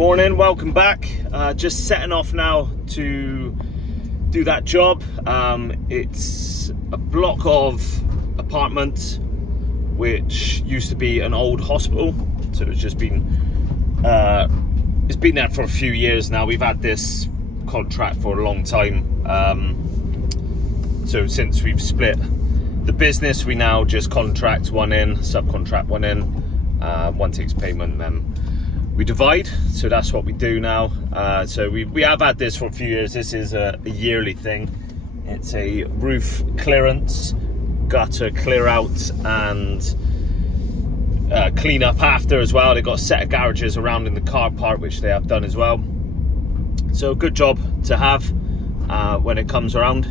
Morning, welcome back. Just setting off now to do that job. It's a block of apartments which used to be an old hospital, so it's just been it's been there for a few years now. We've had this contract for a long time, so since we've split the business, we now just contract one in, subcontract one in, one takes payment, then we divide. So that's what we do now. So we have had this for a few years. This is a yearly thing. It's a roof clearance, gutter clear out, and clean up after as well. They've got a set of garages around in the car park which they have done as well. So a good job to have when it comes around.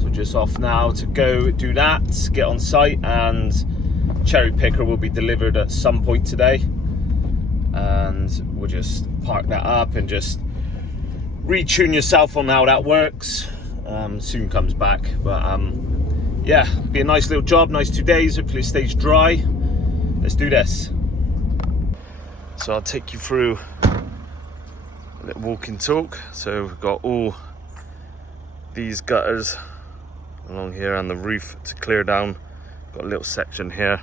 So just off now to go do that, get on site, and cherry picker will be delivered at some point today. And we'll just park that up and just retune yourself on how that works. Soon comes back, but yeah, be a nice little job, nice 2 days. Hopefully it stays dry. Let's do this. So I'll take you through a little walking talk. So we've got all these gutters along here and the roof to clear down. Got a little section here.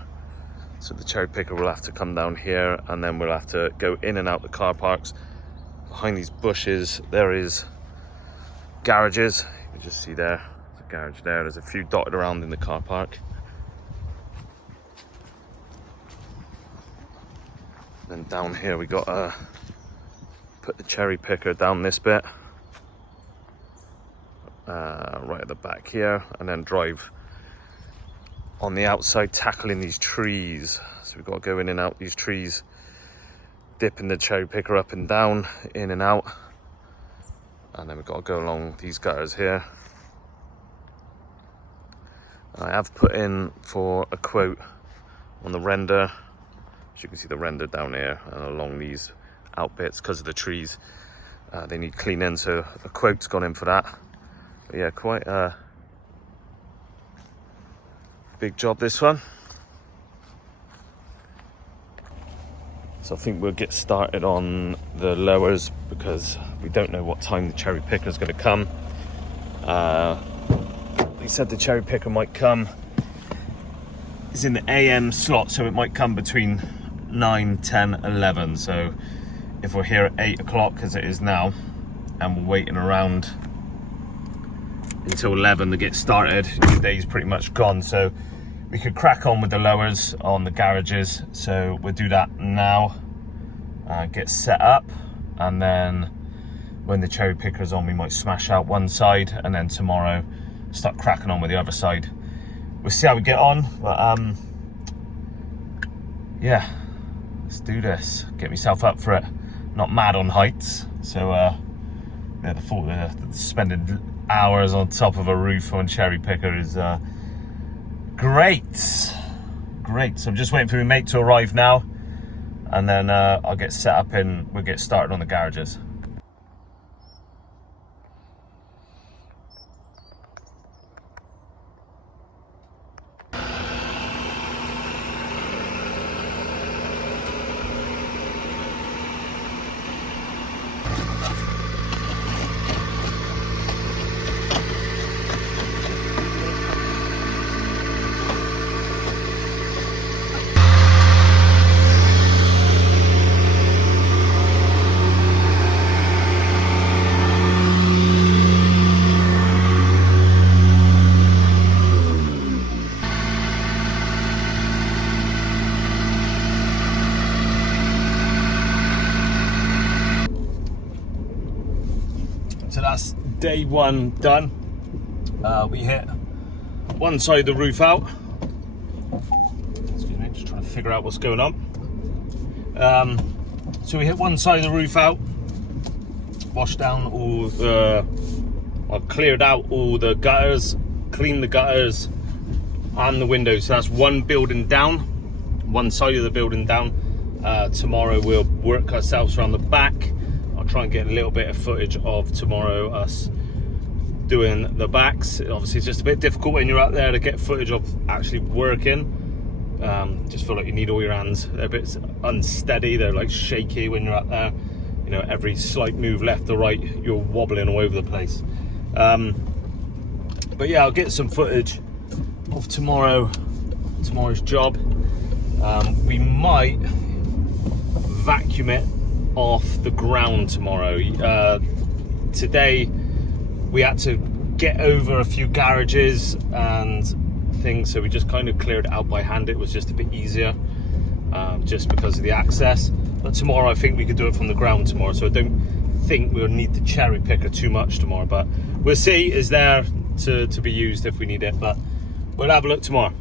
So the cherry picker will have to come down here, and then we'll have to go in and out the car parks. Behind these bushes, there is garages. You can just see there, there's a garage there. There's a few dotted around in the car park. Then down here we got to put the cherry picker down this bit, right at the back here, and then drive on the outside, tackling these trees. So we've got to go in and out these trees, dipping the cherry picker up and down, in and out, and then we've got to go along these gutters here. I have put in for a quote on the render. As you can see, the render down here and along these out bits, because of the trees, they need cleaning, so a quote's gone in for that. But yeah, quite a big job, this one. So I think we'll get started on the lowers, because we don't know what time the cherry picker is going to come. They said the cherry picker might come, it's in the AM slot, so it might come between 9, 10, 11. So if we're here at 8 o'clock as it is now, and we're waiting around until 11 to get started, the day's pretty much gone. So we could crack on with the lowers on the garages. So we'll do that now, get set up, and then when the cherry picker's on, we might smash out one side, and then tomorrow start cracking on with the other side. We'll see how we get on, but yeah, let's do this. Get myself up for it. Not mad on heights, so yeah, the thought of spending hours on top of a roof on cherry picker is great. So I'm just waiting for my mate to arrive now, and then I'll get set up and we'll get started on the garages. So that's day one done. We hit one side of the roof out. Excuse me, just trying to figure out what's going on. So we hit one side of the roof out, washed down all the, I've cleared out all the gutters, cleaned the gutters and the windows. So that's one building down, one side of the building down. Tomorrow we'll work ourselves around the back. I'll try and get a little bit of footage of tomorrow, us doing the backs. Obviously it's just a bit difficult when you're out there to get footage of actually working. Just feel like you need all your hands. They're a bit unsteady, they're like shaky when you're out there. you know, every slight move left or right, you're wobbling all over the place. But yeah, I'll get some footage of tomorrow's job. We might vacuum it off the ground tomorrow. Today we had to get over a few garages and things, so we just kind of cleared it out by hand. It was just a bit easier, just because of the access. But tomorrow I think we could do it from the ground tomorrow, so I don't think we'll need the cherry picker too much tomorrow, but we'll see. It's there to be used if we need it, but we'll have a look tomorrow.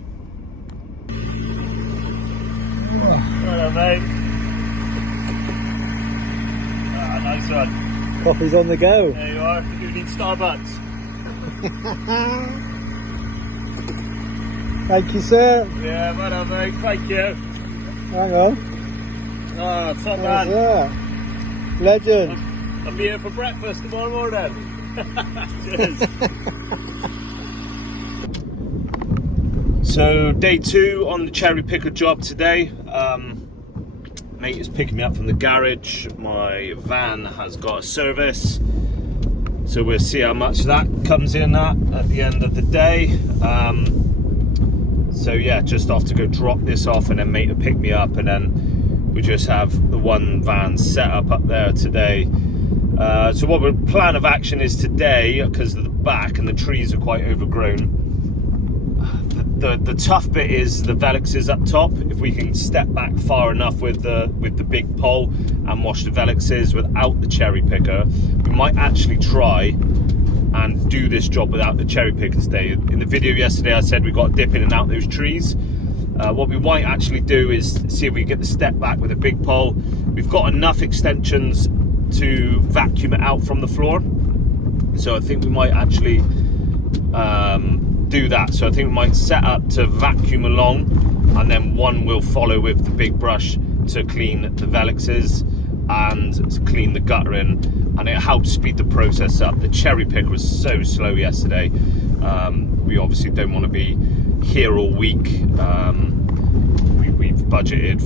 Hello, mate. Ah, nice one. Coffee's on the go. There you are. You need Starbucks. Thank you, sir. Yeah, well done, mate. Thank you. Hang on. Oh, top There's man. that. Legend. I'll be here for breakfast tomorrow morning. Cheers. So day 2 on the cherry picker job today. Mate is picking me up from the garage. My van has got a service, so we'll see how much that comes in at the end of the day. So yeah, just off to go drop this off, and then mate will pick me up, and then we just have the one van set up there today. So what our plan of action is today, because of the back and the trees are quite overgrown, the tough bit is the velexes up top. If we can step back far enough with the big pole and wash the velexes without the cherry picker, we might actually try and do this job without the cherry picker today. In the video yesterday I said we got to dip in and out those trees. What we might actually do is see if we can get the step back with a big pole. We've got enough extensions to vacuum it out from the floor, so I think we might actually do that. So I think we might set up to vacuum along, and then one will follow with the big brush to clean the velexes and to clean the guttering, and it helps speed the process up. The cherry picker was so slow yesterday. We obviously don't want to be here all week. We've budgeted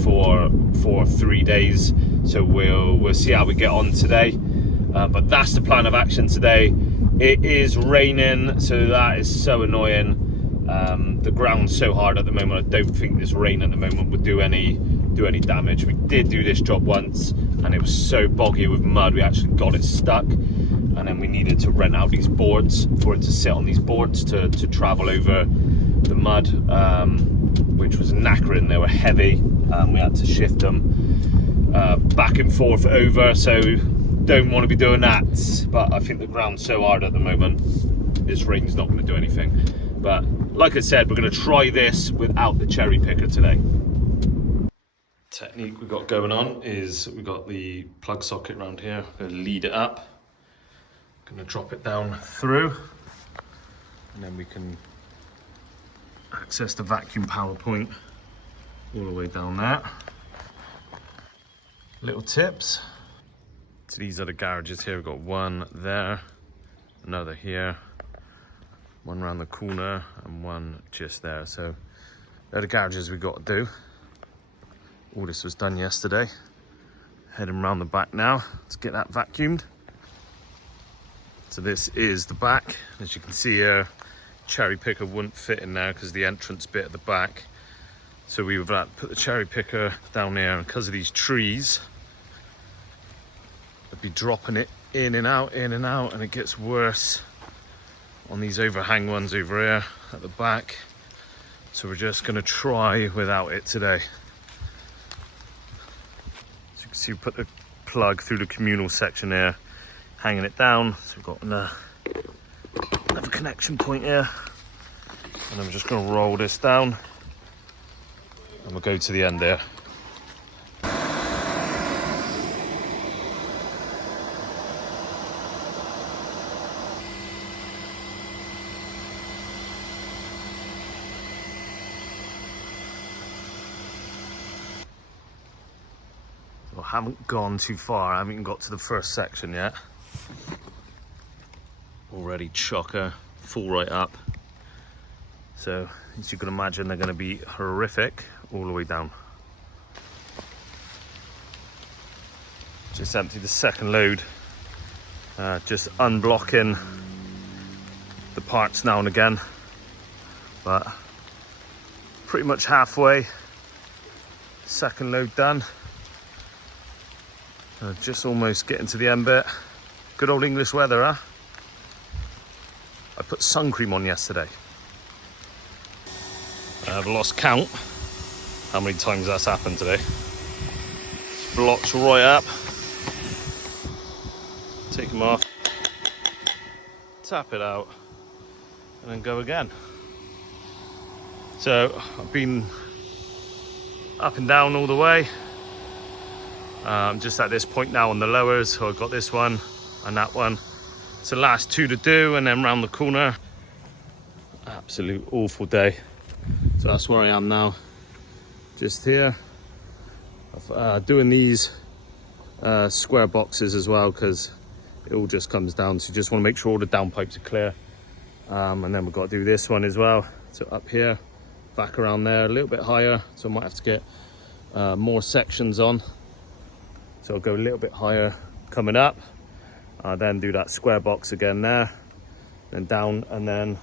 for 3 days, so we'll see how we get on today. But that's the plan of action today. It is raining, so that is so annoying. The ground's so hard at the moment. I don't think this rain at the moment would do any damage. We did do this job once, and it was so boggy with mud we actually got it stuck, and then we needed to rent out these boards for it to sit on these boards to travel over the mud, which was knackering. They were heavy, we had to shift them back and forth over, so don't want to be doing that. But I think the ground's so hard at the moment, this rain's not going to do anything. But like I said, we're going to try this without the cherry picker today. Technique we've got going on is we've got the plug socket around here. We're going to lead it up, going to drop it down through, and then we can access the vacuum power point all the way down there. Little tips. So these are the garages here. We've got one there, another here, one around the corner, and one just there. So they're the garages we've got to do. All this was done yesterday. Heading around the back now to get that vacuumed. So this is the back. As you can see here, cherry picker wouldn't fit in there because the entrance bit at the back. So we would have to put the cherry picker down there, and because of these trees, I'd be dropping it in and out, and it gets worse on these overhang ones over here at the back. So we're just gonna try without it today. So you can see we put the plug through the communal section here, hanging it down. So we've got another connection point here, and I'm just gonna roll this down, and we'll go to the end there. I haven't gone too far. I haven't even got to the first section yet. Already chocker, full right up. So as you can imagine, they're going to be horrific all the way down. Just emptied the second load. Just unblocking the parts now and again, but pretty much halfway. Second load done. Just almost getting to the end bit. Good old English weather, huh? I put sun cream on yesterday. I've lost count how many times that's happened today. Blocks right up. Take them off. Tap it out. And then go again. So I've been up and down all the way. I'm just at this point now on the lowers, so I've got this one and that one. It's the last two to do, and then round the corner. Absolute awful day. So that's where I am now. Just here. Doing these square boxes as well, because it all just comes down. So you just want to make sure all the downpipes are clear. And then we've got to do this one as well. So up here, back around there, a little bit higher. So I might have to get more sections on. So I'll go a little bit higher coming up. Then do that square box again there. Then down, and then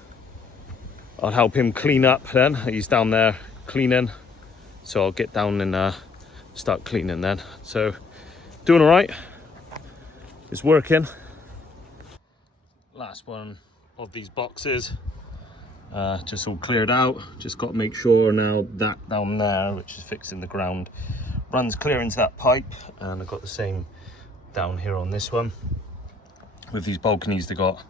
I'll help him clean up then. He's down there cleaning. So I'll get down and start cleaning then. So doing all right. It's working. Last one of these boxes. Just all cleared out. Just got to make sure now that down there, which is fixing the ground, runs clear into that pipe. And I've got the same down here on this one. With these balconies, they've got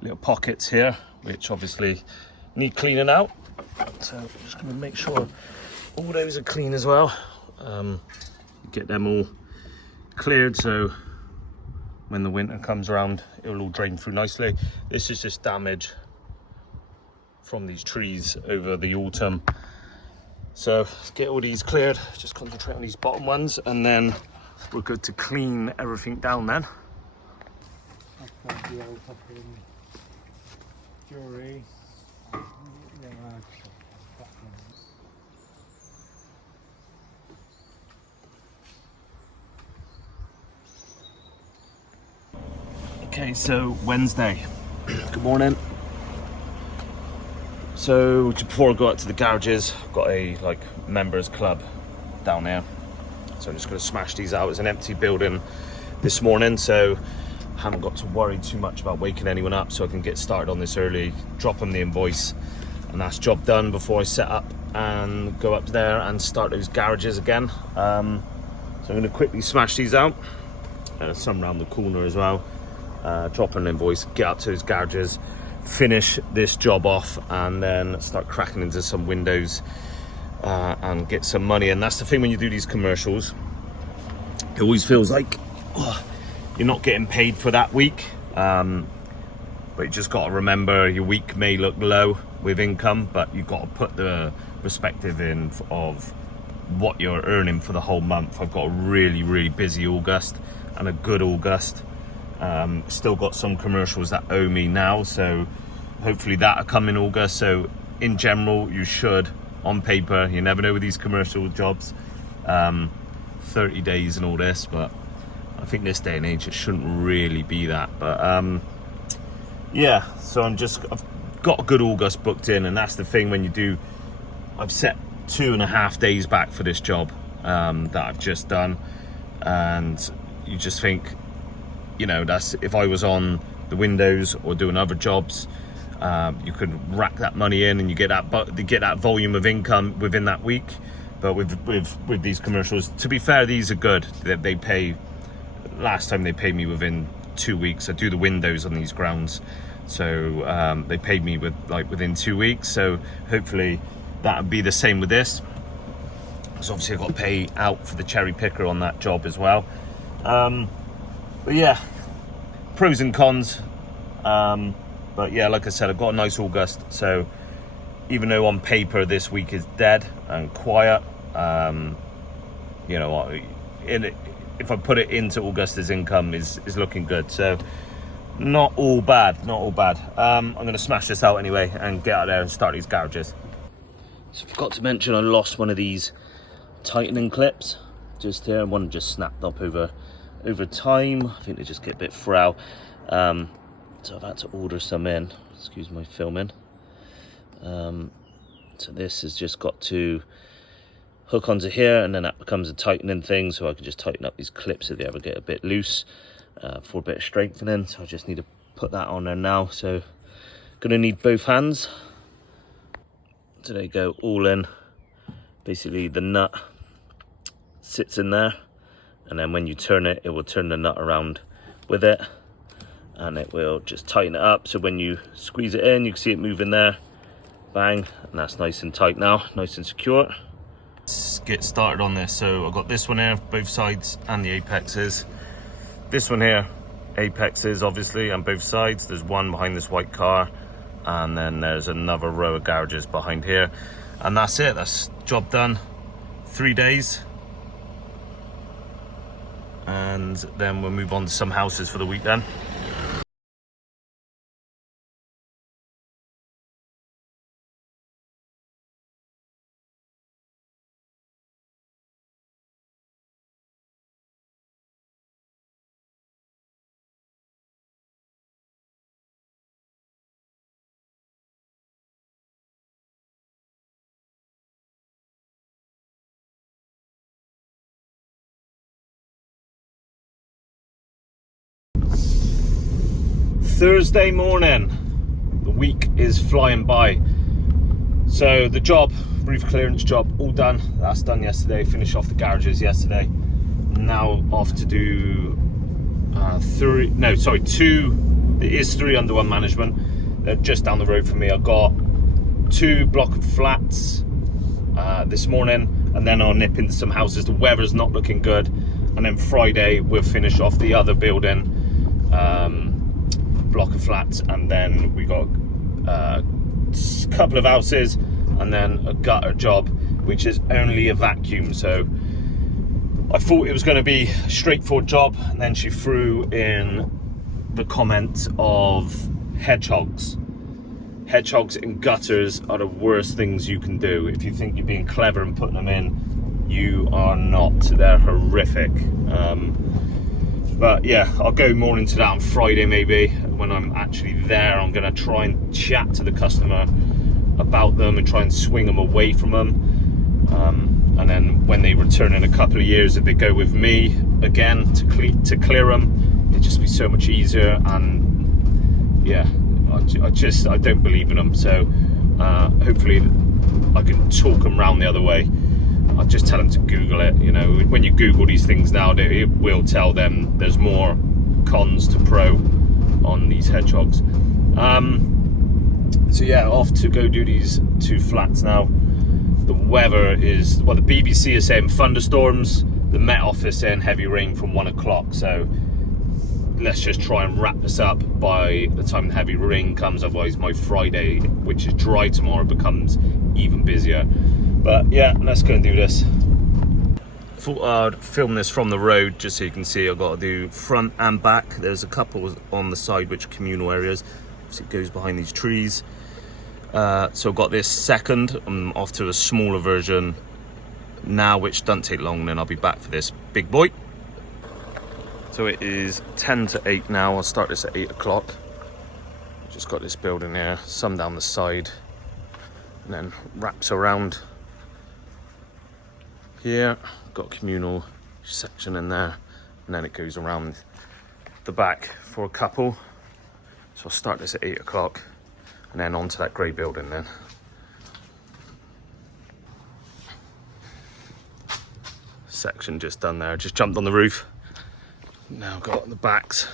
little pockets here, which obviously need cleaning out. So I'm just going to make sure all those are clean as well. Get them all cleared, so when the winter comes around, it'll all drain through nicely. This is just damage from these trees over the autumn. So let's get all these cleared, just concentrate on these bottom ones, and then we're good to clean everything down then. Jewelry. Okay, so Wednesday. Good morning. So before I go out to the garages, I've got a members club down there. So I'm just going to smash these out. It's an empty building this morning, so I haven't got to worry too much about waking anyone up, so I can get started on this early, drop them the invoice, and that's job done before I set up and go up there and start those garages again. So I'm going to quickly smash these out. Some around the corner as well. Drop an invoice, get up to those garages, finish this job off, and then start cracking into some windows and get some money. And that's the thing when you do these commercials, it always feels like you're not getting paid for that week, but you just got to remember your week may look low with income, but you've got to put the perspective in of what you're earning for the whole month. I've got a really busy August and a good August. Still got some commercials that owe me now, so hopefully that'll come in August. So in general, you should, on paper, you never know with these commercial jobs, 30 days and all this, but I think this day and age it shouldn't really be that. But yeah, so I've got a good August booked in, and that's the thing when you do. I've set 2.5 days back for this job that I've just done, and you just think, you know, that's if I was on the windows or doing other jobs, you could rack that money in and you get that volume of income within that week. But with these commercials, to be fair, these are good. They pay. Last time they paid me within 2 weeks. I do the windows on these grounds, so they paid me within 2 weeks. So hopefully that would be the same with this. So obviously I've got to pay out for the cherry picker on that job as well. But yeah, pros and cons. But yeah, like I said, I've got a nice August. So even though on paper this week is dead and quiet, you know, if I put it into August as income is looking good. So not all bad, not all bad. I'm going to smash this out anyway and get out there and start these garages. So I forgot to mention I lost one of these tightening clips just here. One just snapped up over over time. I think they just get a bit frail. So I've had to order some in. Excuse my filming. So this has just got to hook onto here, and then that becomes a tightening thing, so I can just tighten up these clips if they ever get a bit loose for a bit of strengthening. So I just need to put that on there now. So gonna need both hands. So they go all in. Basically the nut sits in there, and then when you turn it, it will turn the nut around with it, and it will just tighten it up. So when you squeeze it in, you can see it moving there. Bang, and that's nice and tight now, nice and secure. Let's get started on this. So I've got this one here, both sides, and the apexes. This one here, apexes obviously on both sides. There's one behind this white car, and then there's another row of garages behind here, and that's it. That's job done. 3 days, and then we'll move on to some houses for the week then. Thursday morning, the week is flying by. So the job, roof clearance job, all done. That's done yesterday. Finished off the garages yesterday. Now off to do two. It is 3 under one management. They're just down the road from me. I got 2 block of flats this morning, and then I'll nip into some houses. The weather's not looking good, and then Friday we'll finish off the other building. Block of flats, and then we got a couple of houses, and then a gutter job, which is only a vacuum. So I thought it was going to be a straightforward job, and then she threw in the comment of hedgehogs. Hedgehogs in gutters are the worst things you can do. If you think you're being clever and putting them in, you are not. They're horrific. But yeah, I'll go more into that on Friday maybe. When I'm actually there, I'm gonna try and chat to the customer about them and try and swing them away from them. And then when they return in a couple of years, if they go with me again to clear them, it'd just be so much easier. And yeah, I don't believe in them. So hopefully I can talk them round the other way. I'll just tell them to Google it. You know, when you Google these things now, it will tell them there's more cons to pro on these hedgehogs. So yeah, off to go do these 2 flats now. The weather is, well, the BBC is saying thunderstorms, the Met Office saying heavy rain from 1 o'clock. So let's just try and wrap this up by the time the heavy rain comes. Otherwise my Friday, which is dry tomorrow, becomes even busier. But yeah, let's go and do this. Thought I'd film this from the road just so you can see. I've got to do front and back. There's a couple on the side which are communal areas, so it goes behind these trees. So I've got this second. I'm off to a smaller version now, which doesn't take long, then I'll be back for this big boy. So it is 10 to 8 now. I'll start this at 8 o'clock. Just got this building here, some down the side, and then wraps around here. Got a communal section in there, and then it goes around the back for a couple. So I'll start this at 8 o'clock and then onto that grey building then. Section just done there. Just jumped on the roof. Now got the backs.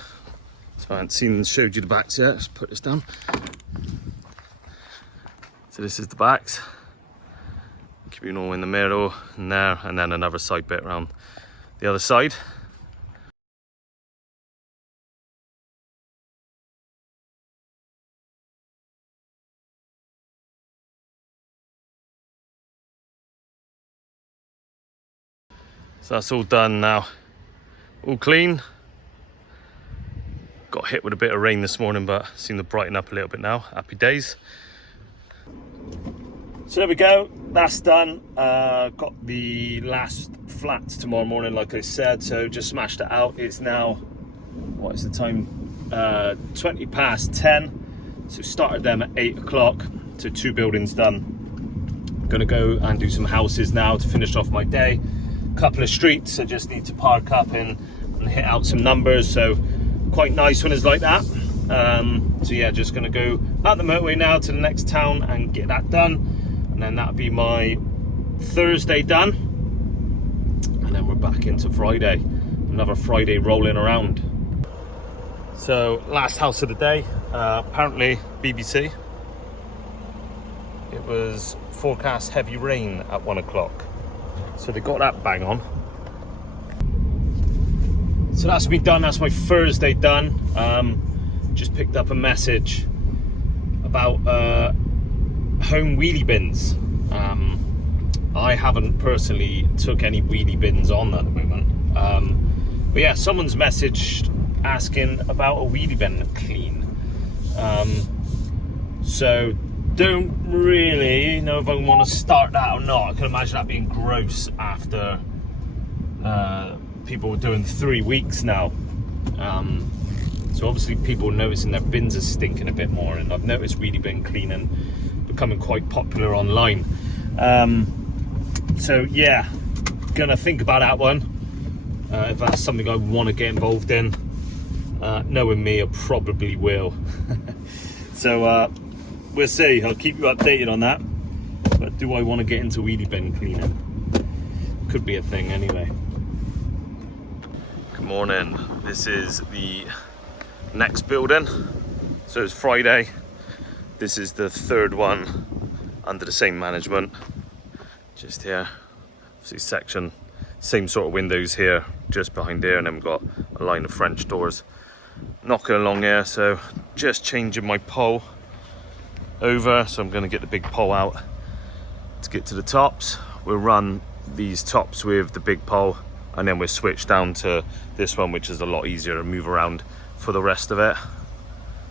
So I haven't showed you the backs yet. Let's put this down. So this is the backs. Communal in the middle and there, and then another side bit around the other side. So that's all done now, all clean. Got hit with a bit of rain this morning, but seemed to brighten up a little bit now. Happy days. So there we go, that's done. Got the last flat tomorrow morning, like I said, so just smashed it out. It's now, what is the time? 20 past 10. So started them at 8 o'clock. So 2 buildings done. Gonna go and do some houses now to finish off my day. Couple of streets, I just need to park up in and hit out some numbers. So quite nice when it's like that. So yeah, just gonna go out the motorway now to the next town and get that done. And then that'll be my Thursday done. And then we're back into Friday. Another Friday rolling around. So last house of the day, apparently BBC. It was forecast heavy rain at 1 o'clock. So they got that bang on. So that's been done, that's my Thursday done. Just picked up a message about home wheelie bins. I haven't personally took any wheelie bins on at the moment. But yeah, someone's messaged asking about a wheelie bin clean. So don't really know if I want to start that or not. I can imagine that being gross after people were doing 3 weeks now. So obviously people are noticing their bins are stinking a bit more, and I've noticed wheelie bin cleaning becoming quite popular online. So yeah, gonna think about that one. If that's something I want to get involved in. Knowing me, I probably will. So we'll see. I'll keep you updated on that. But do I want to get into wheelie bin cleaning? Could be a thing anyway. Good morning. This is the next building. So it's Friday. This is the 3rd one under the same management. Just here. See section. Same sort of windows here, just behind here, and then we've got a line of French doors. Knocking along here, so just changing my pole over. So I'm going to get the big pole out to get to the tops. We'll run these tops with the big pole, and then we'll switch down to this one, which is a lot easier to move around for the rest of it.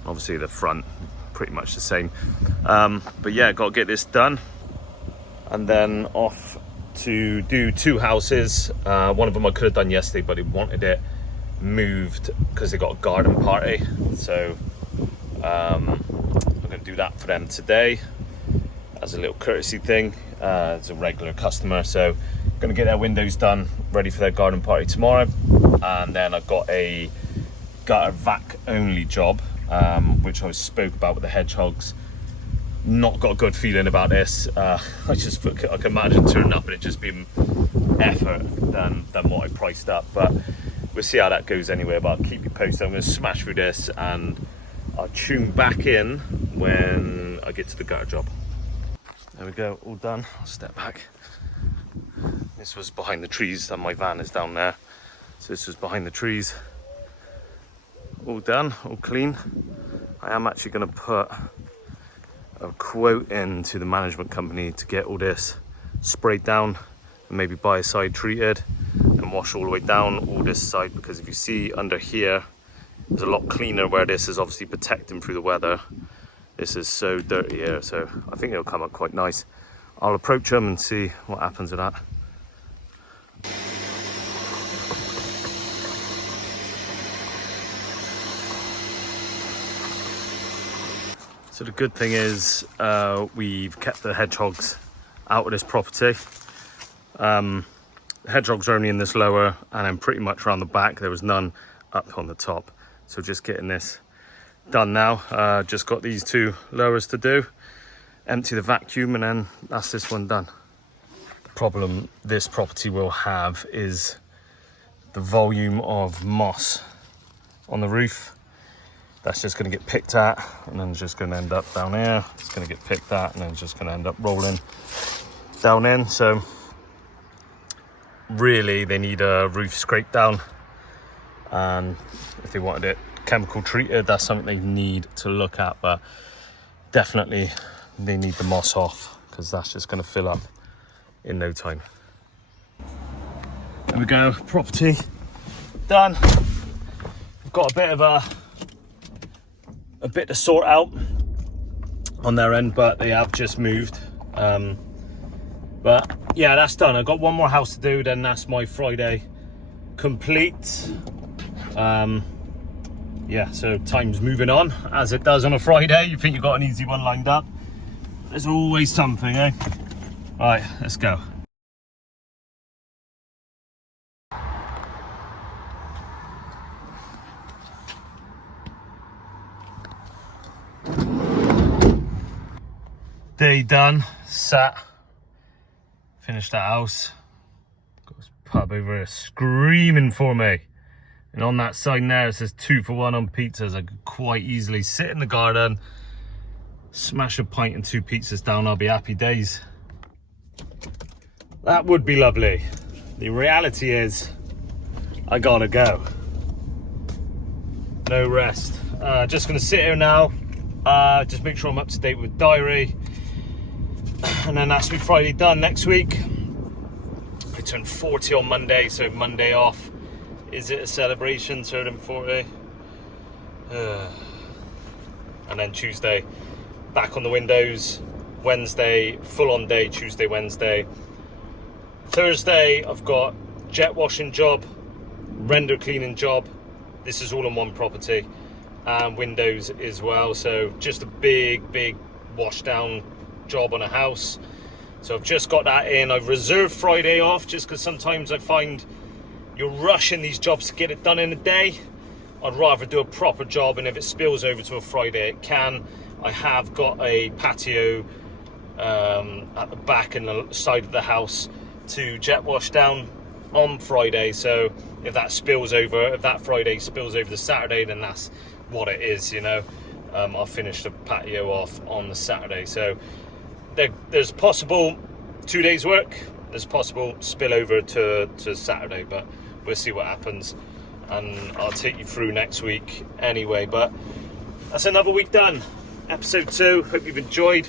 Obviously the front pretty much the same, but yeah, got to get this done and then off to do 2 houses. One of them I could have done yesterday, but they wanted it moved because they got a garden party, so I'm going to do that for them today as a little courtesy thing. It's a regular customer, so going to get their windows done ready for their garden party tomorrow. And then I've got a gutter vac only job, which I spoke about with the hedgehogs. Not got a good feeling about this. I can imagine turning up and it just being effort than what I priced up, but we'll see how that goes anyway. But I'll keep you posted. I'm going to smash through this and I'll tune back in when I get to the gutter job. There we go, all done. I'll step back. This was behind the trees, and my van is down there. So this was behind the trees. All done, all clean. I am actually going to put a quote into the management company to get all this sprayed down and maybe biocide treated and wash all the way down all this side, because if you see under here, there's a lot cleaner where this is obviously protecting through the weather. This is so dirty here, so I think it'll come up quite nice. I'll approach them and see what happens with that. So the good thing is we've kept the hedgehogs out of this property. The hedgehogs are only in this lower, and then pretty much around the back there was none up on the top. So just getting this done now. Just got these 2 lowers to do. Empty the vacuum and then that's this one done. The problem this property will have is the volume of moss on the roof. That's just going to get picked at and then just going to end up down here. It's going to get picked at and then it's just going to end up rolling down in. So really they need a roof scrape down, and if they wanted it chemical treated, that's something they need to look at. But definitely they need the moss off, because that's just going to fill up in no time. There we go, property done. We've got a bit of a bit to sort out on their end, but they have just moved. But yeah, that's done. I've got one more house to do, then that's my Friday complete. Yeah, so time's moving on, as it does on a Friday. You think you've got an easy one lined up, there's always something, eh? All right, let's go. Day done, sat, finished that house. Got this pub over here screaming for me. And on that sign there, it says 2 for 1 on pizzas. I could quite easily sit in the garden, smash a pint and 2 pizzas down. I'll be happy days. That would be lovely. The reality is, I gotta go. No rest. Just gonna sit here now. Just make sure I'm up to date with diary. And then that's me Friday done. Next week, I turn 40 on Monday, so Monday off. Is it a celebration, turning 40? And then Tuesday, back on the windows. Wednesday, full on day, Tuesday, Wednesday. Thursday, I've got jet washing job, render cleaning job. This is all on one property. And windows as well. So just a big wash down job on a house. So I've just got that in. I've reserved Friday off just because sometimes I find you're rushing these jobs to get it done in a day. I'd rather do a proper job, and if it spills over to a Friday, it can. I have got a patio at the back and the side of the house to jet wash down on Friday. So if that spills over, if that Friday spills over to Saturday, then that's what it is, you know. I'll finish the patio off on the Saturday. So there's possible 2 days work, there's possible spillover to Saturday, but we'll see what happens, and I'll take you through next week anyway. But that's another week done. Episode 2, hope you've enjoyed.